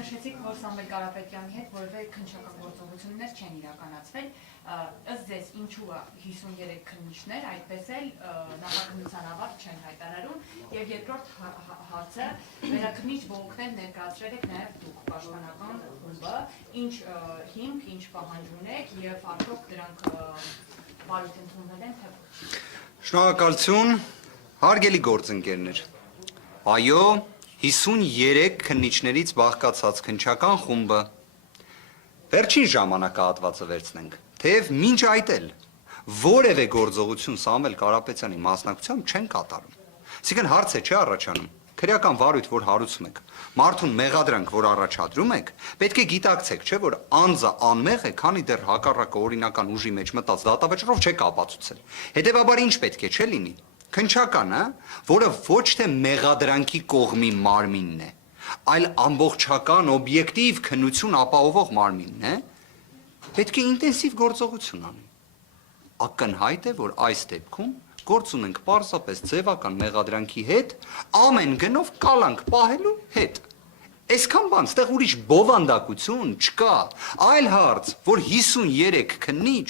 նշեցիք, որ Սամվել Կարապետյանի հետ որևէ քննչակագործողություններ չեն իրականացվել, ըստ ձեզ ինչու է 53 քննիչներ, այդպես էլ նախաքննության ավարտ չեն հայտարարում, եւ երկրորդ հարցը վերաքննիչ բողոքներ ներկայացրել եք նաեւ դուք պաշտպանական խումբը, ինչ հիմք, ինչ պահանջ ունեք եւ արդյոք դրանք բարույթ ընդունվել են թե ոչ։ Շնորհակալություն, հարգելի գործընկերներ։ Այո, 53 քննիչներից բաղկացած քննչական խումբը վերջին ժամանակահատվածը վերցնենք, թեև մինչ այդ էլ որևէ գործողություն Սամվել Կարապետյանի մասնակցությամբ չեն կատարում։ Այսինքն հարց է չի առաջանում, քրեական վարույթ, որ հարուցում եք, մարդուն մեղադրանք, որ առաջադրում եք, պետք է գիտակցեք, չէ՞ որ անձը անմեղ է, քանի դեռ հակառակը օրինական ուժի մեջ մտած դատավճռով չեք ապացուցել։ Հետևաբար ինչ պետք է չէ լինի։ Քննչականը, որը ոչ թե մեղադրանքի կողմի մարմինն է, այլ ամբողջական օբյեկտիվ քննություն ապահովող մարմինն է, պետք է ինտենսիվ գործողություն անի։ Ակնհայտ է, որ այս դեպքում գործ ունենք պարզապես ձևական մեղադրանքի հետ, ամեն գնով կալանք պահելու հետ։ Այսքան բան, ստեղ ուրիշ բովանդակություն չկա, այլ հարց, որ 53 քննիչ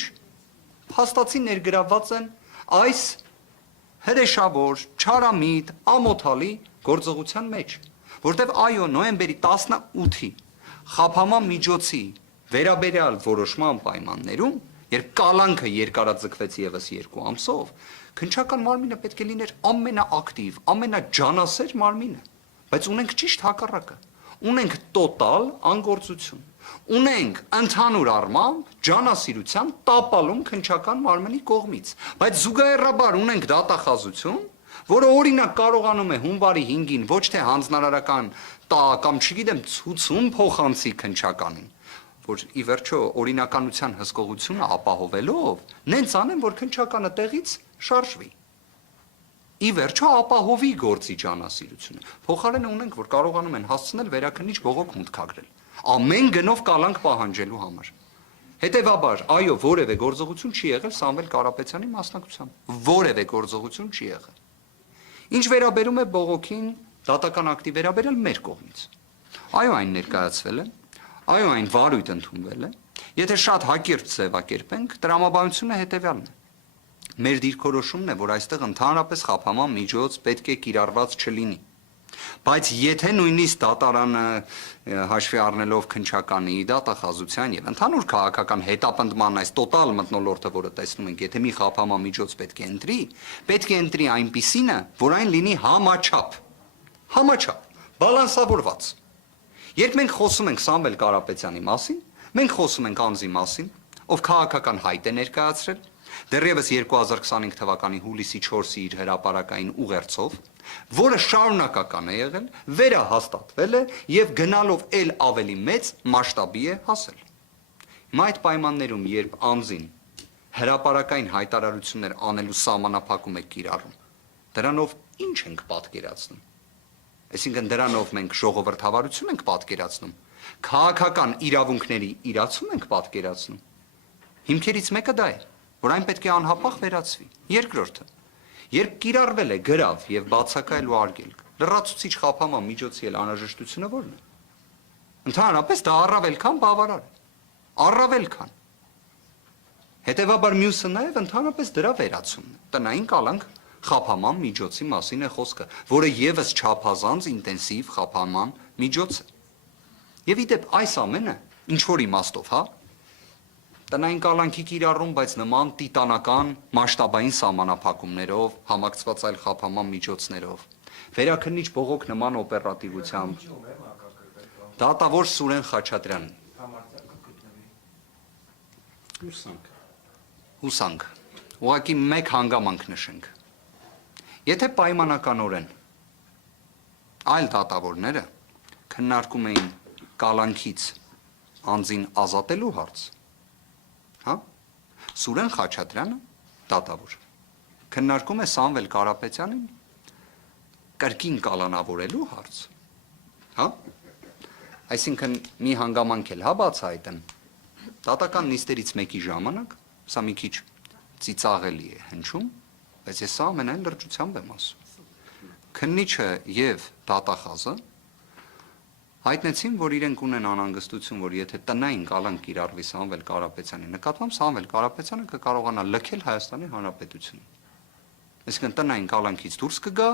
փաստացի ներգրավված են այս հրեշավոր, չարամիտ, ամոթալի գործողության մեջ, որտեղ այո, նոյեմբերի 18-ի խափանման միջոցի վերաբերյալ որոշման պայմաններում, երբ կալանքը երկարաձգվեց եւս 2 ամսով, քննչական մարմինը պետք է լիներ ամենաակտիվ, ամենաջանասեր մարմինը, բայց ունենք ճիշտ հակառակը, ունենք տոտալ անգործություն, ունենք ընդհանուր առմամբ ջանասիրության տապալում քննչական մարմնի կողմից, բայց զուգահեռաբար ունենք դատախազություն, որը օրինակ կարողանում է հունվարի 5-ին ոչ թե հանձնարարական տա կամ չգիտեմ ցուցում փոխանցի քննչականին, որ ի վերջո օրինականության հսկողությունը ապահովելով նենց անեն, որ քննչականը տեղից շարժվի։ Ի վերջո ապահովի գործի ջանասիրությունը։ Փոխարենը ունենք, որ կարողանում են հասցնել վերաքննիչ բողոք մուտքագրել։ Ամեն գնով կալանք պահանջելու համար։ Հետևաբար, այո, որևէ գործողություն չի եղել Սամվել Կարապետյանի մասնակցությամբ։ Որևէ գործողություն չի եղել։ Ինչ վերաբերում է բողոքին, դատական ակտի վերաբերյալ մեր կողմից։ Այո, այն ներկայացվել է, այո, այն վարույթ ընդունվել է։ Եթե շատ հակիրճ ձևակերպենք, տրամաբանությունը հետևյալն է։ Մեր դիրքորոշումն է, որ այստեղ ընդհանրապես խափանման միջոց պետք է կիրառված չլինի։ Բայց եթե նույնիսկ դատարանը հաշվի առնելով քննչականի դատախազության եւ ընդհանուր քաղաքական հետապնդման այս տոտալ մթնոլորտը, որը տեսնում ենք, եթե մի խափանման միջոց պետք է ընտրի այնպիսինը, որ այն լինի համաչափ, բալանսավորված։ Երբ մենք խոսում ենք Սամվել Կարապետյանի մասին, մենք խոսում ենք անձի մասին, ով քաղաքական հայտ է ներկայացրել, դեռևս 2025 թվականի հուլիսի 4-ի իր հրապարակային ուղերձով, որը շարունակական է եղել, վերահաստատվել է եւ գնալով էլ ավելի մեծ մասշտաբի է հասել։ Հիմա այդ պայմաններում, երբ անձին հրապարակային հայտարարություններ անելու սահմանափակում է կիրառում, դրանով ինչ ենք պատկերացնում։ Այսինքն դրանով մենք ժողովրդավարություն ենք պատկերացնում, քաղաքական իրավունքների իրացում ենք պատկերացնում։ Հիմքերից մեկը դա է, որ այն պետք է անհապաղ վերացվի։ Երկրորդը, երբ կիրառվել է գրավ եւ բացակայելու արգելք, լրացուցիչ խափանման միջոցի էլ անհրաժեշտությունը ո՞րն է։ Ընդհանրապես դա առավել քան բավարար է։ Առավել քան։ Հետևաբար մյուսը նաեւ ընդհանրապես դրա վերացումն է։ Տնային կալանք խափանման միջոցի մասին է խոսքը, որը եւս չափազանց ինտենսիվ խափանման միջոց է։ Եվ իդեպ այս ամենը ինչ որ իմաստով, հա, տնային կալանքի կիրառում, բայց նման տիտանական մասշտաբային սահմանափակումներով, համակցված այլ խափանման միջոցներով, վերաքննիչ բողոք նման օպերատիվությամբ, դատավոր Սուրեն Խաչատրյան։ Հուսանք։ Ուղղակի մեկ հանգամանք նշենք։ Եթե պայմանականորեն այլ դատավորները քննարկում էին կալանքից անձին ազատելու հարց, հա, Սուրեն Խաչատրյանը դատավոր քննարկում է Սամվել Կարապետյանին կրկին կալանավորելու հարց, հա, այսինքն մի հանգամանք էլ հա բացահայտեմ, դատական նիստերից մեկի ժամանակ, սա մի քիչ ծիծաղելի է հնչում, բայց ես սա ամենայն լրջությամբ եմ ասում, քննիչը եւ դատախազը հայտնեցին, որ իրենք ունեն անհանգստություն, որ եթե տնային կալանք կիրառվի Սամվել Կարապետյանի նկատմամբ, Սամվել Կարապետյանը կկարողանա լքել Հայաստանի Հանրապետությունը։ Այսինքն տնային կալանքից դուրս կգա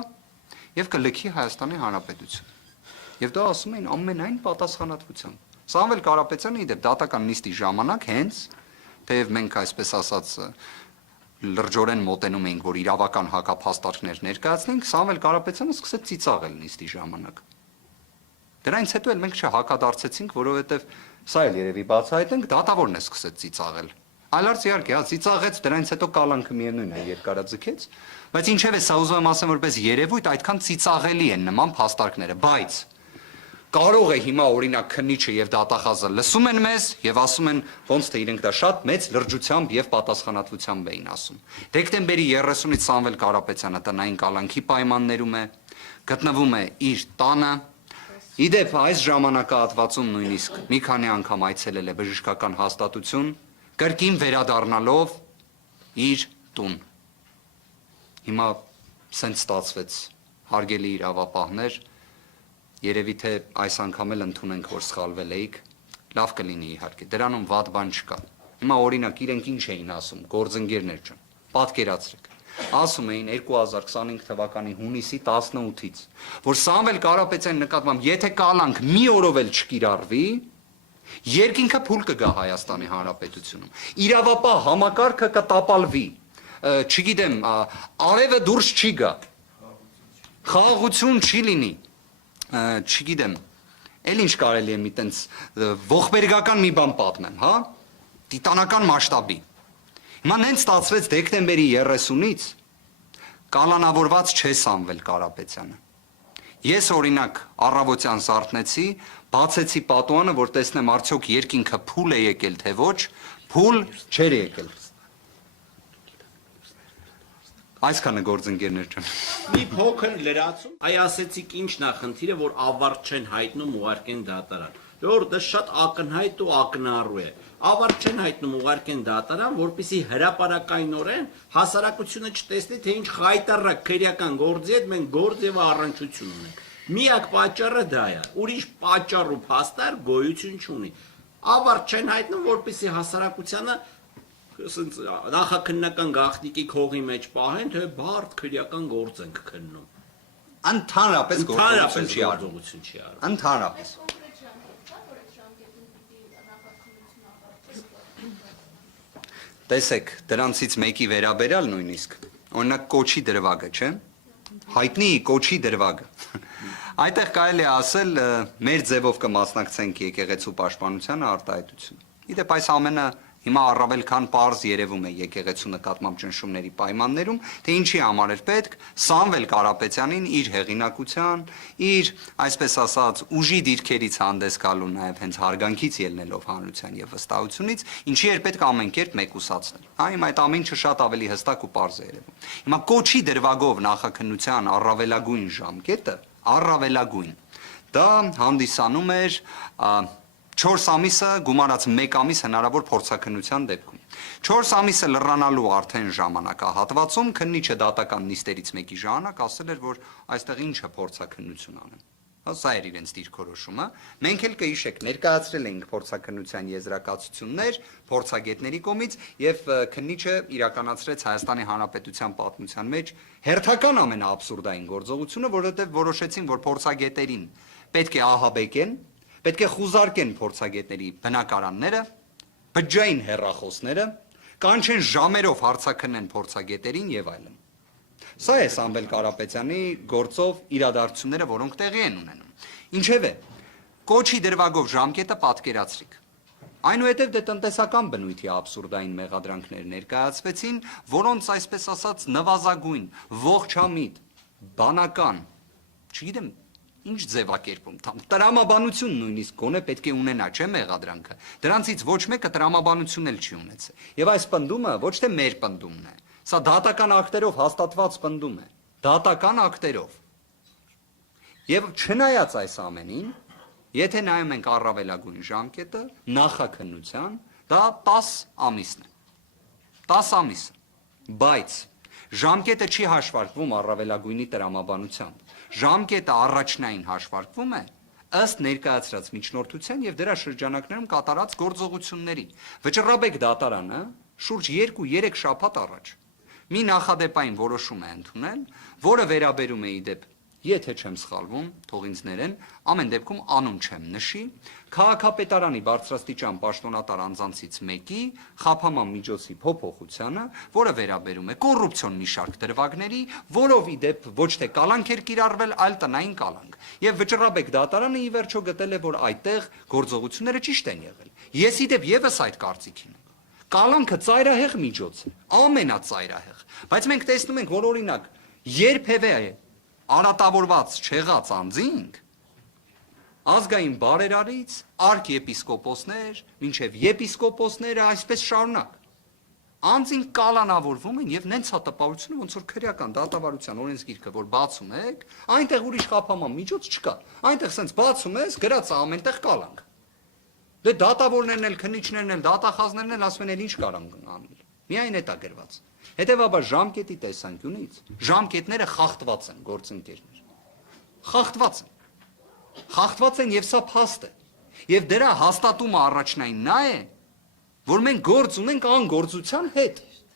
եւ կլքի Հայաստանի Հանրապետությունը։ Եվ դա ասում էին ամենայն պատասխանատվությամբ։ Սամվել Կարապետյանը իդեպ դատական նիստի ժամանակ հենց, թեև մենք այսպես ասած լրջորեն մոտենում էինք, որ իրավական հակափաստարկներ ներկայացնենք, Սամվել Կարապետյանը սկսեց ծիծաղել նիստի ժամանակ։ Դրանից հետո էլ մենք չհակադարձեցինք, որովհետև սա էլ երևի բացահայտենք, դատավորն է սկսեց ծիծաղել։ Այլարց իհարկե, հա ծիծաղեց, դրանից հետո կալանքը միևնույն է երկարաձգեց, բայց ինչև է սա ուզում եմ ասեմ որպես երևույթ այդքան ծիծաղելի են նման փաստարկները, բայց կարող է հիմա օրինակ քննիչը եւ դատախազը լսում են մեզ եւ ասում են ոնց թե իրենք դա շատ մեծ լրջությամբ եւ պատասխանատվությամբ էին ասում։ Դեկտեմբերի 30-ից Սամվել Կարապետյանը տնային կալանքի պայմաններում է, գտնվում է իր տանը։ Իդեպ այս ժամանակահատվածում նույնիսկ մի քանի անգամ այցելել է բժշկական հաստատություն, կրկին վերադառնալով իր տուն։ Հիմա սենց ստացվեց, հարգելի իրավապահներ, երևի թե այս անգամ էլ ընդունենք, որ սխալվել էիք, լավ կլինի իհարկե, դրանում վատ բան չկա։ Հիմա օրինակ իրենք ինչ էին ասում, գործընկերներ ջան, պատկերացրեք։ Ասում էին 2025 թվականի հունիսի 18-ից, որ Սամվել Կարապետյանի նկատմամբ եթե կալանք մի օրով էլ չկիրառվի, երկինքը փուլ կգա Հայաստանի Հանրապետությունում։ Իրավապահ համակարգը կտապալվի, չգիտեմ, արևը դուրս չի գա, խաղաղություն չի լինի, չգիտեմ, էլ ինչ կարելի է մի տենց ողբերգական մի բան պատմեմ, հա, տիտանական մասշտաբի։ Հիմա նենց ստացվեց դեկտեմբերի 30-ից կալանավորված չէ Սամվել Կարապետյանը։ Ես օրինակ առավոտյան զարթնեցի, բացեցի պատուանը, որ տեսնեմ արդյոք երկինքը փուլ է եկել թե ոչ, փուլ չէր եկել։ Այսքանը գործընկերներ ջան։ Մի փոքր լրացում, այ ասեցիք ինչն է խնդիրը, որ ավարտ չեն հայտնում ուղարկեն դատարան։ Որ դա շատ ակնհայտ ու ակնառու է։ Ավարտ չեն հայտնում ուղարկեն դատարան, որպեսզի հրապարակայնորեն հասարակությունը չտեսնի, թե ինչ խայտառակ քրեական գործի հետ մենք գործ եւ առնչություն ունենք։ Միակ պատճառը դա է։ Ուրիշ պատճառ ու փաստար գոյություն չունի։ Ավարտ չեն հայտնում, որպեսզի հասարակությանը նախաքննական գաղտնիքի քողի մեջ պահեն, թե բարդ քրեական գործ ենք քննում։ Ընդհանրապես գործողություն չի արվում։ Ընդհանրապես։ Տեսեք, դրանցից մեկի վերաբերյալ նույնիսկ, օրինակ կոչի դրվագը, չէ՞։ Հայտնի կոչի դրվագը։ Այդտեղ կարելի է ասել, մեր ձևով կմասնակցենք եկեղեցու պաշտպանությանը արտահայտություն։ Իդեպ այս ամենը հիմա առավել քան պարզ երևում է եկեղեցու նկատմամբ ճնշումների պայմաններում, թե ինչի համար էր պետք Սամվել Կարապետյանին իր հեղինակության, իր, այսպես ասած, ուժի դիրքերից հանդես գալու նաև հենց հարգանքից ելնելով հանրության եւ վստահությունից, ինչի էր պետք ամեն կերպ մեկուսացնել։ Հա, հիմա այդ ամեն ինչը շատ ավելի հստակ ու պարզ է երևում։ Հիմա կոչի դրվագով նախաքննության առավելագույն ժամկետը, առավելագույն, դա հանդիսանում էր 4 ամիսը գումարած 1 ամիս հնարավոր փորձաքննության դեպքում։ 4 ամիսը լռանալու արդեն ժամանակահատվածում քննիչը դատական նիստերից մեկի ժամանակ ասել էր, որ այստեղ ինչը փորձաքննություն անեն։ Սա էր իրենց դիրքորոշումը։ Մենք էլ կհիշեք, ներկայացրել էինք փորձաքննության եզրակացություններ փորձագետների կողմից եւ քննիչը իրականացրեց Հայաստանի Հանրապետության պատմության մեջ հերթական ամենաաբսուրդային գործողությունը, որովհետեւ որոշեցին, որ փորձագետերին պետք է ահաբեկեն, պետք է խուզարկեն փորձագետների բնակարանները, բջջային հեռախոսները, կանչեն ժամերով հարցաքննեն փորձագետերին եւ այլն։ Սա է Սամվել Կարապետյանի գործով իրադարձությունները, որոնք տեղի են ունենում։ Ինչևէ, կոչի դրվագով ժամկետը պատկերացրիք։ Այնուհետև դե տնտեսական բնույթի աբսուրդային մեղադրանքներ ներկայացվեցին, որոնց այսպես ասած նվազագույն, ողջամիտ, բանական, չգիտեմ, ինչ ձևակերպում, տրամաբանություն նույնիսկ գոնե պետք է ունենա, չէ՞ մեղադրանքը։ Դրանցից ոչ մեկը տրամաբանություն էլ չի ունեցել։ Եվ այս պնդումը ոչ թե մեր պնդումն է, սա դատական ակտերով հաստատված պնդում է, դատական ակտերով։ Եվ չնայած այս ամենին, եթե նայում ենք առավելագույն ժամկետը, նախաքննության, դա 10 ամիսն է։ 10 ամիս։ Բայց ժամկետը չի հաշվարկվում առավելագույնի տրամաբանությամբ։ Ժամկետը առաջնային հաշվարկվում է ըստ ներկայացրած միջնորդության եւ դրա շրջանակներում կատարած գործողությունների։ Վճռաբեկ դատարանը շուրջ 2-3 շաբաթ առաջ մի նախադեպային որոշում է ընդունել, որը վերաբերում է իդեպ, եթե չեմ սխալվում, թող ինձ ներեն, ամեն դեպքում անուն չեմ նշի, քաղաքապետարանի բարձրաստիճան պաշտոնատար անձանցից մեկի խափաման միջոցի փոփոխությանը, որը վերաբերում է կոռուպցիոն մի շարք դրվագների, որով իդեպ ոչ թե կալանք էր կիրառվել, այլ տնային կալանք։ Եվ վճռաբեկ դատարանը ի վերջո գտել է, որ այդտեղ գործողությունները ճիշտ են եղել։ Ես իդեպ եւս այդ կարծիքին եմ։ Կալանքը ծայրահեղ միջոց է, ամենածայրահեղ, բայց մենք տեսնում ենք, որ օրինակ երբևէ արատավորված չեղած անձինք ազգային բարերարից արքեպիսկոպոսներ, մինչև եպիսկոպոսները այսպես շարունակ անձին կալանավորվում են եւ նենց հատապարությունը ոնց որ քրեական դատավարության օրենսգիրքը որ բացում եք, այնտեղ ուրիշ խափաման միջոց չկա։ Այնտեղ սենց բացում ես, գրած է ամենտեղ կալանք։ Դե դատավորներն էլ, քննիչներն էլ, դատախազներն էլ ասում են ինչ կարան անել։ Միայն էտա գրված։ Հետևաբար ժամկետի տեսանկյունից ժամկետները խախտված են գործընկերներ։ Խախտված են։ Խախտված են եւ սա փաստ է։ Եվ դրա հաստատումը առաջնային նա է, որ մենք գործ ունենք անգործության հետ։